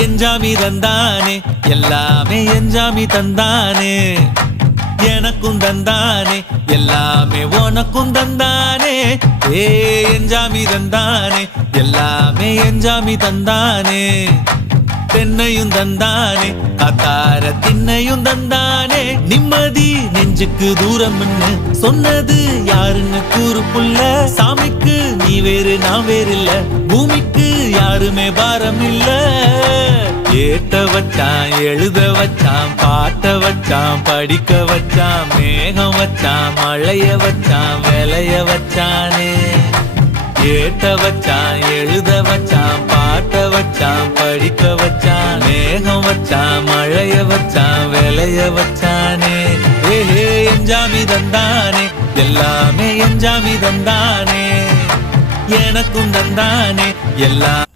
எஞ்சாமி தந்தானே எல்லாமே எஞ்சாமி தந்தானே எனக்கும் தந்தானே எல்லாமே உனக்கும் தந்தானே ஏ எஞ்சாமி தந்தானே எல்லாமே எஞ்சாமி தந்தானே தென்னையும் தந்தானே காத்தார திண்ணையும் தந்தானே நிம்மதி நெஞ்சுக்கு தூரம்னு சொன்னது யாருன்னு கூறு புள்ள சாமிக்கு நீ வேறு நான் வேறு இல்ல பூமிக்கு யாருமே பாரம் இல்ல ஏத்த வச்சான் எழுத வச்சான் பாட்ட வச்சான் படிக்க வச்சான் மேகம் வச்சான் மழைய வச்சான் விளைய வச்சானே ஏத்த வச்சான் எழுத வச்சான் பாட்ட வச்சான் படிக்க வச்சான் மேகம் வச்சான் மழைய வச்சான் விளைய வச்சானே ஏஹே எஞ்சாமி தந்தானே எல்லாமே எஞ்சாமி தந்தானே எனக்கும் தந்தானே எல்லாம்